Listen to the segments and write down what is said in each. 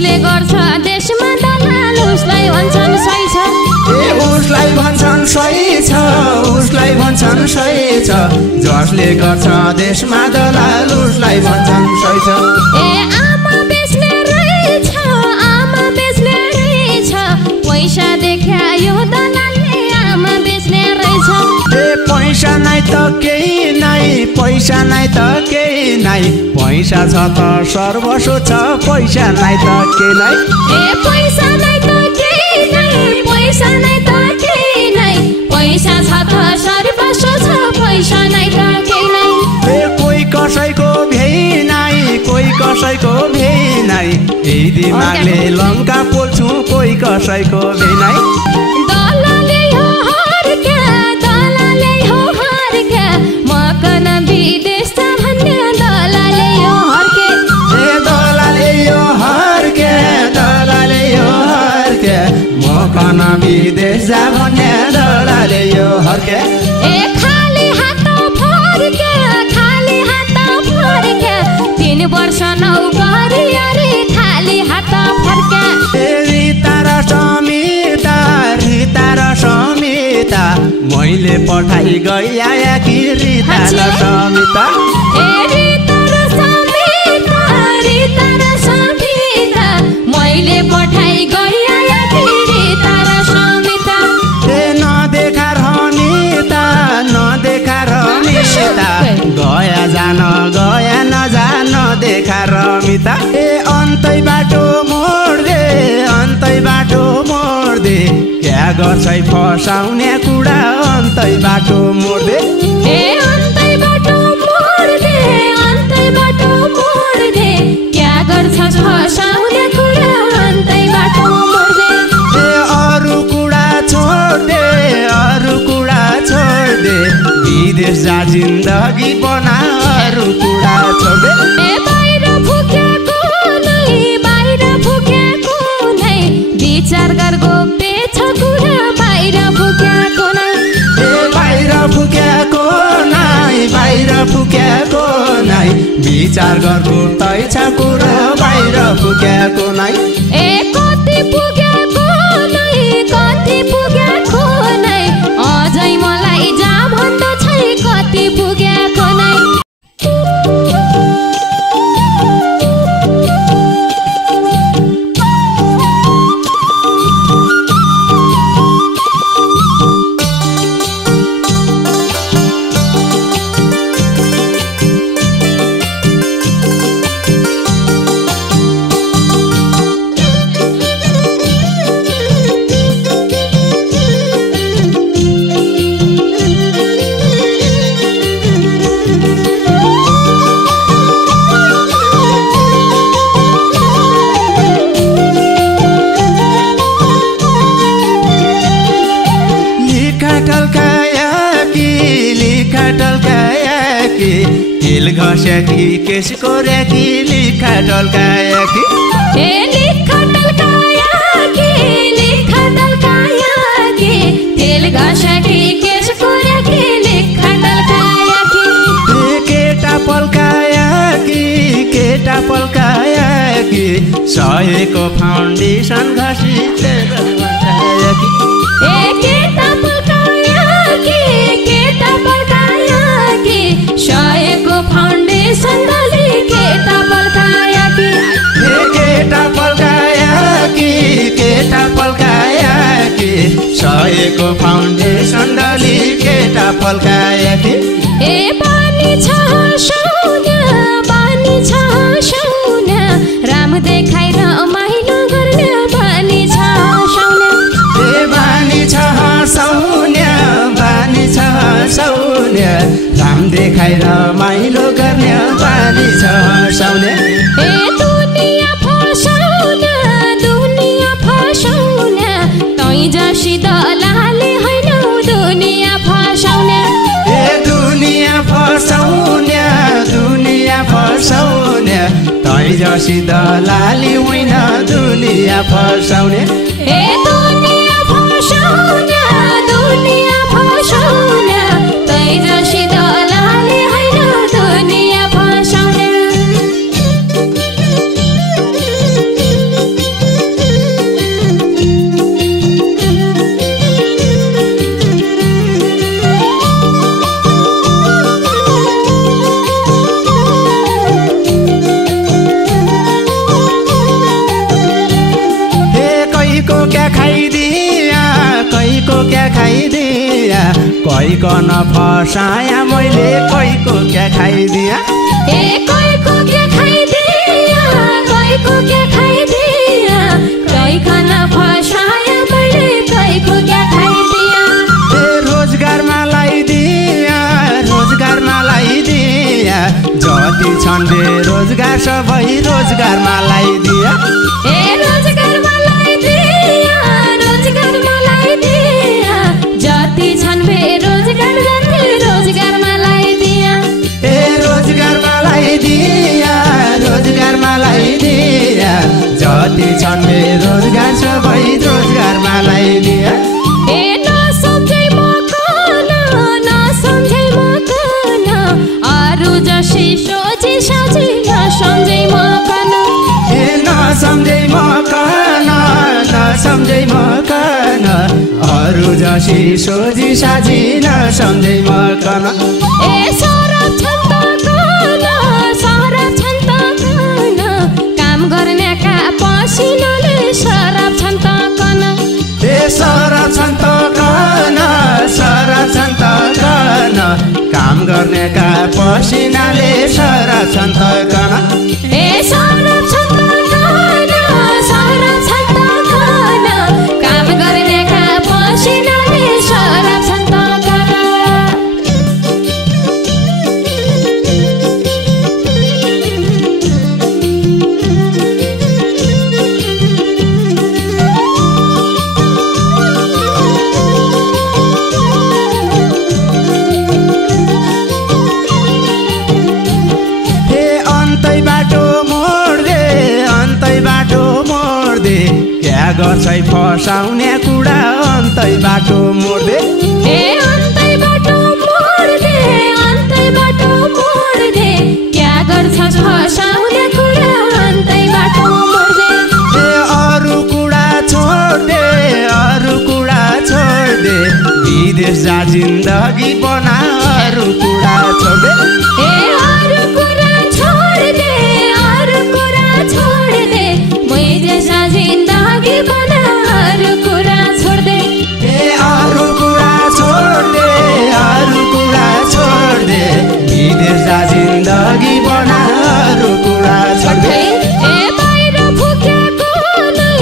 जसले गर्छ देशमा दलाल उसलाई भन्छन् सही छ उसलाई भन्छन् सही छ उसलाई भन्छन् सही छ जसले गर्छ देशमा दलाल उसलाई भन्छन् सही छ आमा बेच्ने रहेछ पैसा देखायो दलालले आमा बेच्ने रहेछ पैसा नै त केही नै पैसा नै त केही नै पैसा छ त सर्वस्व छ पैसा नै त केही नै पैसा नै त केही नै पैसा नै त केही नै पैसा छ त सर्वस्व छ पैसा नै त केही नै कोही कसैको भ्याइ नै कोही कसैको भ्याइ नै यही दिमागले लङ्का पोल्छु कोही कसैको भ्याइ नै दलाले हो हर्क्या मकन विदेश छ भन्ने दलाले हो हर्के दलाले हो हर्के मकन विदेश जा भन्ने दलाले हो हर्के खाली हात फर्क्या 3 वर्ष नौकरी अरे खाली हात फर्क्या रीता र समिता मैले पठाइ गइया कि रीता र समिता मैले पठाइ गइया कि रीता र समिता नदेखा रमिता गया जान गया नजान देखा रमिता अन्तै बाटो मोड्दे क्या गर्छै फसाउने कुरा अन्तै बाटो मोड्दे अन्तै बाटो मोड्दे क्या गर्छस् फसाउने कुरा अन्तै बाटो मोड्दे अरू कुरा छोड्दे विदेश जा जिन्दगी बना अरू कुरा छोड्दे बाहिर फुक्याको नै विचार गर गोप्य छ कुरा बाहिर फुक्याको नै विचार गर गोप्य छ कुरा बाहिर फुक्याको नै कति पुग्याको नै अझै मलाई जा भन्दछ कति पुग्याको नै घस्याकी केस कोर्याकी लिखा टल्कायाकी लिखा टल्कायाकी तेल घस्याकी केस कोर्याकी लिखा टल्कायाकी केटा पल्कायाकी सहेको फाउन्डेसन घसी केटा पल्कायाकी सहेको फाउन्डेसन घसी केटा पल्कायाकी सहेको फाउन्डेसन डली केटा पल्कायाकी बानी छ सौना राम देखाइ रमाइलो गर्ने बानी छ सौना राम देखाइ रमाइलो गर्ने बानी छ सौना दुनिया फसाउना तै जसी दलाले होइन दुनिया फसाउना तै जसी दलाली होइन दुनिया फसाउने दुनिया फसाउना तै जसी दलाली होइन दुनिया फसाउने कैकन फसाया मैले कैको क्या खाइदिया ए कैको क्या खाइदिया कैको क्या खाइदिया कैकन फसाया मैले कैको क्या खाइदिया ए रोजगारमा लगाइदिया रोजगारमा लगाइदिया जति छन् बेरोजगार सबै रोजगारमा लगाइदिया ए रोजगारमा लगाइदिया रोजगारमा लगाइदिया जति छन् बेरोजगार जति रोजगारमा लगाइदिया ए रोजगारमा लगाइदिया रोजगारमा लगाइदिया जति छन् बेरोजगार सबै रोजगारमा लगाइदिया ए नसम्झै म कन अरू जसै सोची साझी नसम्झै म कन ए नसम्झै म कन अरू जसै सोझी साझी नसम्झै म कन ए सरब छन् त कन काम गर्नेका पसिनाले सरब छन् त कन ए सरब छन् त कन काम गर्नेका पसिनाले सरब छन् त कन ए सरब छन् त कन काम गर्नेका पसिनाले सरब छन् त कन गर्छै फसाउने कुरा अन्तै बाटो मोड्दे ए अन्तै बाटो मोड्दे क्या गर्छस् फसाउने कुरा अन्तै बाटो मोड्दे ए अरू कुरा छोड्दे विदेश जा जिन्दगी बना अरू कुरा छोड्दे ए अरू कुरा छोड्दे विदेश जा जिन्दगी बना अरू कुरा छोड्दे ए अरू कुरा छोड्दे विदेश जा जिन्दगी बना अरू कुरा छोड्दे ए बाहिर फुकेको नै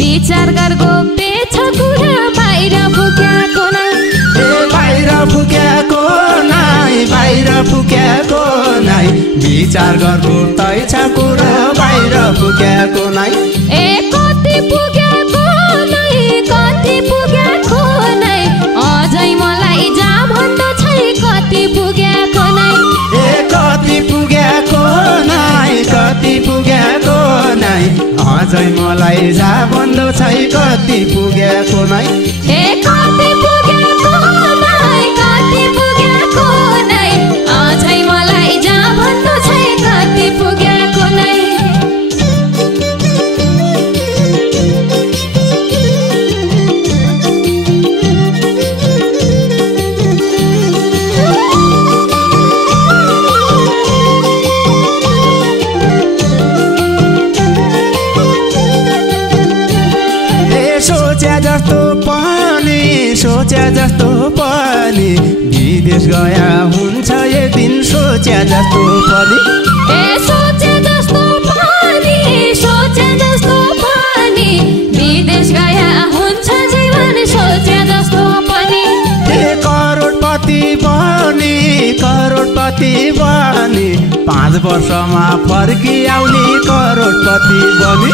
विचार गर गोप्य छ कुरा बाहिर फुकेको नै ए बाहिर फुकेको नै विचार गर गोप्य छ कुरा बाहिर फुकेको नै ए कति पुगेको नै अझै मलाई जा भन्दा छै कति पुगेको नै ए कति पुगेको नै अझै मलाई जा भन्दा छै कति पुगेको नै ए कति पुगेको नै अझै मलाई जा भन्दा छै कति पुगेको नै सोचे जस्तो पनि विदेश गया हुन्छ एक दिन सोचे जस्तो पनि ए सोचे जस्तो पनि विदेश गया हुन्छ जीवन सोचे जस्तो पनि ए करोडपति बनी 5 वर्षमा फर्की आउने करोडपति बनी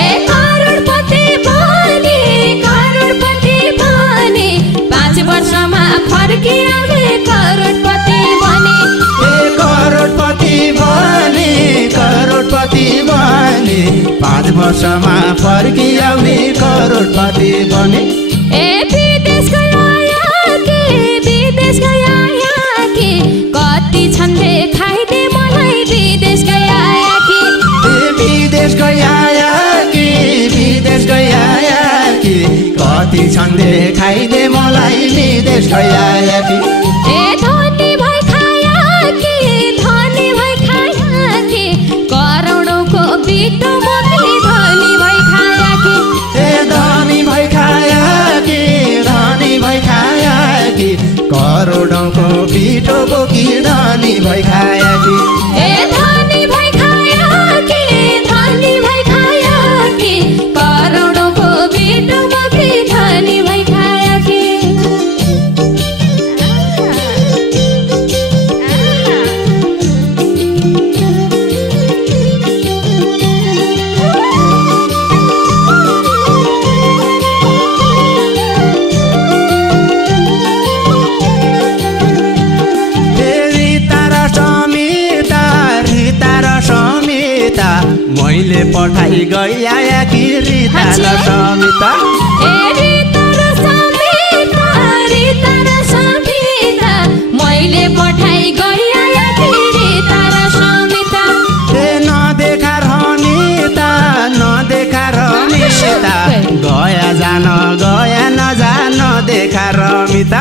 ए करोडपति बनी 5 वर्षमा फर्की आउने करोडपति बनी ए करोडपति बनी 5 वर्षमा फर्की आउने करोडपति बनी ए विदेश गया कि कति छन् देखाइदे मलाई विदेश गया कि ए विदेश गया कि कति छन् देखाइदे मलाई विदेश गया कि ए धनी भई खाया कि करोडौँको बिटो मकै धनी भई खाया कि ए धनी भई खाया कि बिटो बोकी धनी भई खाया कि ए धनी भई खाया कि धनी भई खाया कि करोडौँको बिटो बोकी धनी भई खाया कि मैले पठाई गइया कि रिता र समिता ए रिता र समिता रिता र समिता मैले पठाई गइया कि रिता र समिता ए नदेखा रमिता नदेखा रमिता गया जान गया नजान देखा रमिता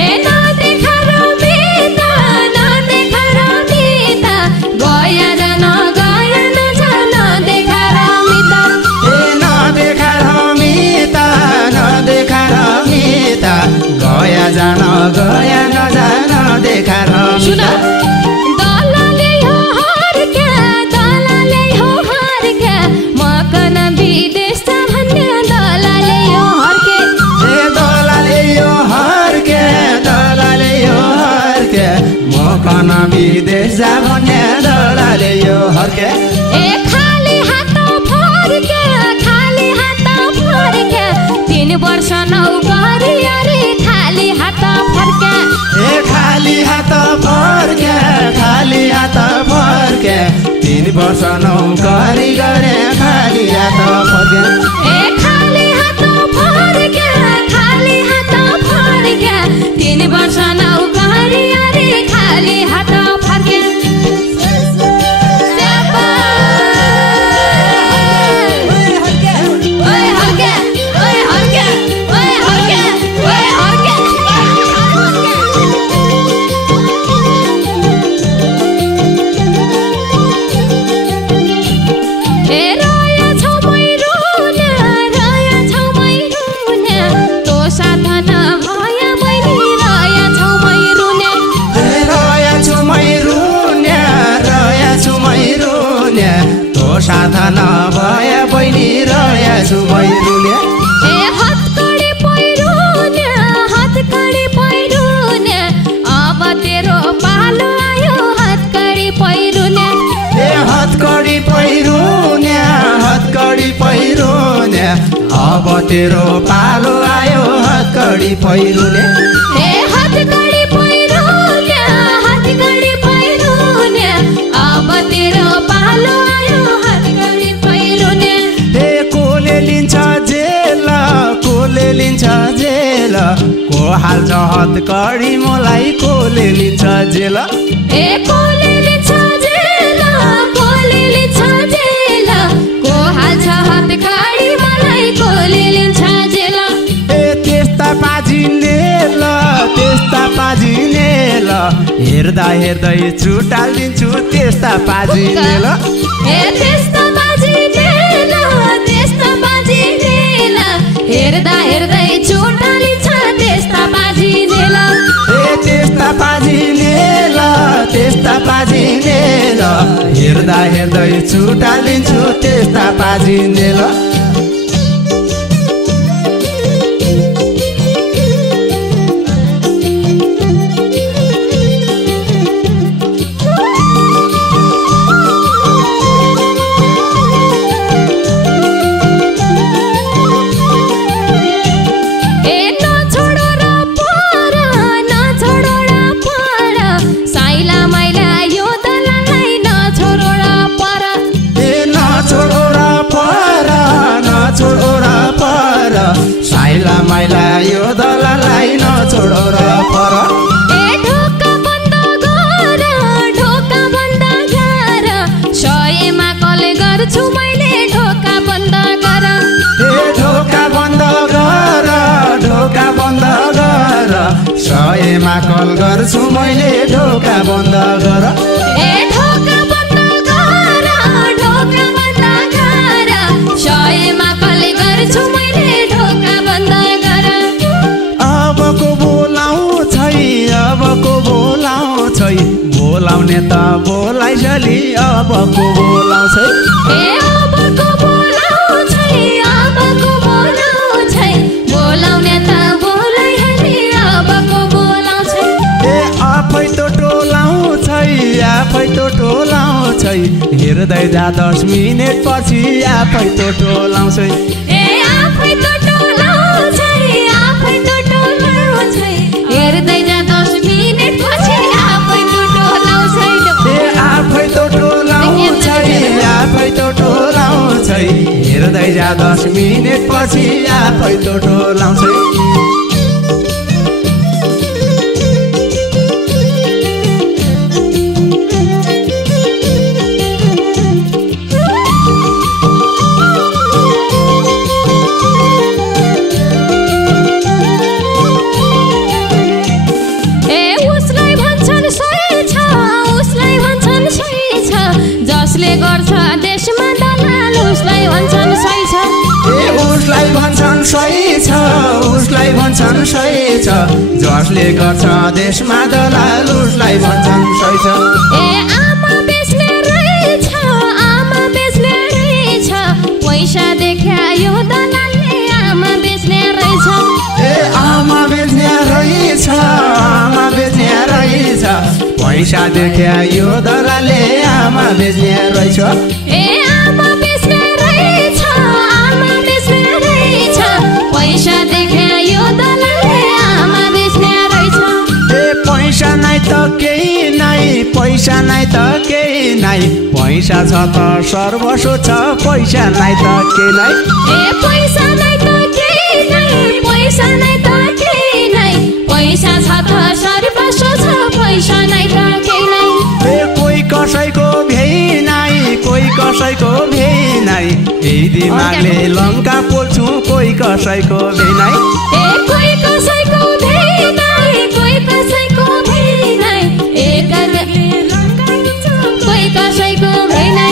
ए नदेखा रमिता नदेखा रमिता गया जान गया जान गया नजान देखा रमिता दलाले हो हर क्या मकन विदेश भन्ने दलाले हो हर के ए दलाले हो हर के दलाले हो हर के मकन विदेश भन्ने दलाले हो हर के ए खाली हात फर्के 3 वर्ष नौकरी अरे खाली हात फर्के ए खाली हात फर्के 3 वर्ष नौकरी गरे खाली हात फर्के ए खाली हात फर्के 3 वर्ष नौकरी अरे खाली हात फर्के साथा नभए बहिनी रहेछु मैरुने ए हतकडी पहिरुने अब तेरो पालो आयो हतकडी पहिरुने ए हतकडी पहिरुने अब तेरो पालो आयो हतकडी पहिरुने ए हतकडी पहिरुने अब तेरो पालो आयो लिन्छ जेल को हाल्छ हतकडी मलाई कोले लिन्छ जेल ए कोले लिन्छ जेल को हाल्छ हतकडी मलाई कोले लिन्छ जेल ए त्यस्ता पाजिनेल हेर्दा हेर्दै छुटालिन्छु त्यस्ता पाजिनेल ए त्यस्ता पाजिनेल हेर्दा हेर्दै छुटालिन्छ त्यस्ता पाजिनेल ए त्यस्ता पाजिनेल हेर्दा हेर्दै छुटालिन्छु त्यस्ता पाजिनेल माइला यो दलालाई नछोड र पर ए ढोका बन्द गर सयमा कल गर्छु मैले ढोका बन्द गर ए ढोका बन्द गर सयमा कल गर्छु मैले ढोका बन्द गर ए ढोका बन्द गर सयमा कल गर्छु मैले ढोका बन्द गर अबको बोलाउ बोलाउँछै बोलाउने त बोलाइसली अबको बोलाउँछै अबको बोलाउँछै अबको बोलाउँछै बोलाउने त बोलाइहाली अबको बोलाउँछै आफै त टोलाउँछै आफै त टोलाउँछै हेर्दै जा 10 मिनेट पछि आफै त टोलाउँछै आफै त टोलाउँछै आफै त टोलाउँछै हेर्दै जा 10 मिनेट पछि आफै त टोलाउँछै आफै त टोलाउँछै आफै त टोलाउँछै हेर्दै जा 10 मिनेट पछि आफै त टोलाउँछै जसले गर्छ देशमा दलाल उसलाई भन्छन् सही छ उसलाई भन्छन् सही छ उसलाई भन्छन् सही छ जसले गर्छ देशमा दलाल उसलाई भन्छन् सही छ आमा बेच्ने रहेछ आमा बेच्ने रहेछ पैसा देखायो दलालले आमा बेच्ने रहेछ आमा बेच्ने रहेछ आमा बेच्ने रहेछ पैसा देखायो दलालले आमा बेच्ने रहेछ आमा बेच्ने रहेछ आमा बेच्ने रहेछ पैसा देखायो दलालले आमा बेच्ने रहेछ पैसा नै त केही नै पैसा नै त केही नै पैसा छ त सर्वस्व छ पैसा नै त केही नै पैसा नै त केही नै पैसा नै त केही नै पैसा छ त सर्वस्व छ पैसा नै त केही नै कोही कसैको भ्याइ नै कोही कसैको भ्याइ नै यही दिमागले लङ्का पोल्छु कोही कसैको भ्याइ नै कोही कसैको भ्याइ नै कोही कसैको भ्याइ नै कोही कसैको भ्याइ नै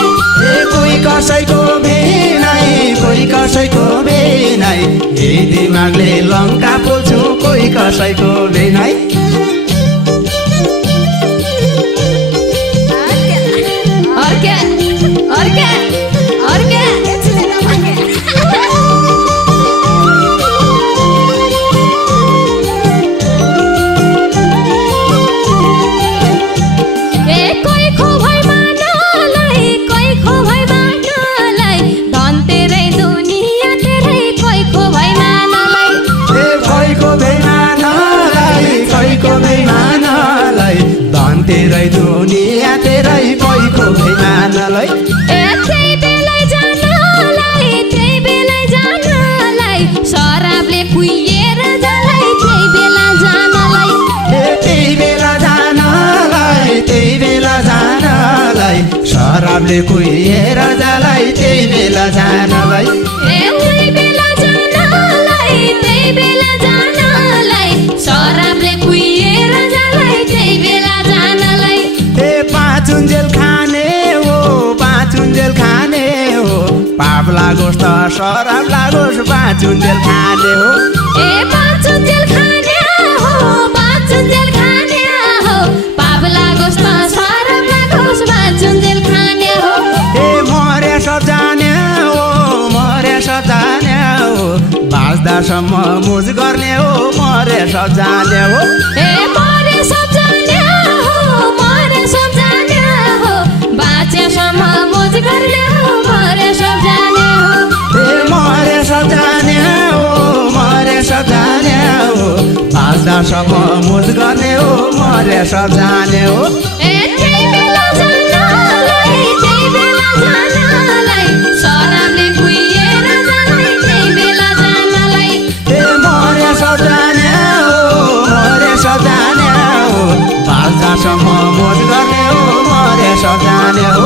कोही कसैको भ्याइ नै कोही कसैको भ्याइ नै यही दिमागले लङ्का पोल्छु कोही कसैको भ्याइ नै तेरै दुनिया तेरै कोहीको बेमानलाई त्यही बेला जानलाई त्यही बेला जानलाई शराबले कुहिएर जानलाई त्यही बेला जानलाई त्यही बेला जानलाई त्यही बेला जानलाई शराबले कुहिएर जानलाई त्यही बेला जानलाई त्यही बेला जानलाई त्यही बेला जानलाई शराबले कुहिएर जानलाई त्यही बेला जानलाई पाँचुन्जेल खाने हो पाँचुन्जेल खाने हो पाप लागोस् त शराब लागोस् पाँचुन्जेल खाने हो पाँचुन्जेल खाने हो पाँचुन्जेल खाने हो पाप लागोस् त शराब लागोस् पाँचुन्जेल खाने हो मरे सब जाने हो मरे सब जाने हो बाँच्दासम्म मुज गर्ने हो मरे सब जाने हो मरे सब जाने हो मरे सब जाने हो बाँचेसम्म मुज गर्ने हो मरे सब जाने हो मरे सब जाने हो मरे सब जाने हो बाँच्दासम्म मुज गर्ने हो मरे सब जाने हो त्यही बेला जानलाई त्यही बेला जानलाई शराबले कुहिएर जानलाई त्यही बेला जानलाई मरे सब जाने हो मरे सब जाने हो बाँच्दासम्म मुज गर्ने हो मरे सब जाने हो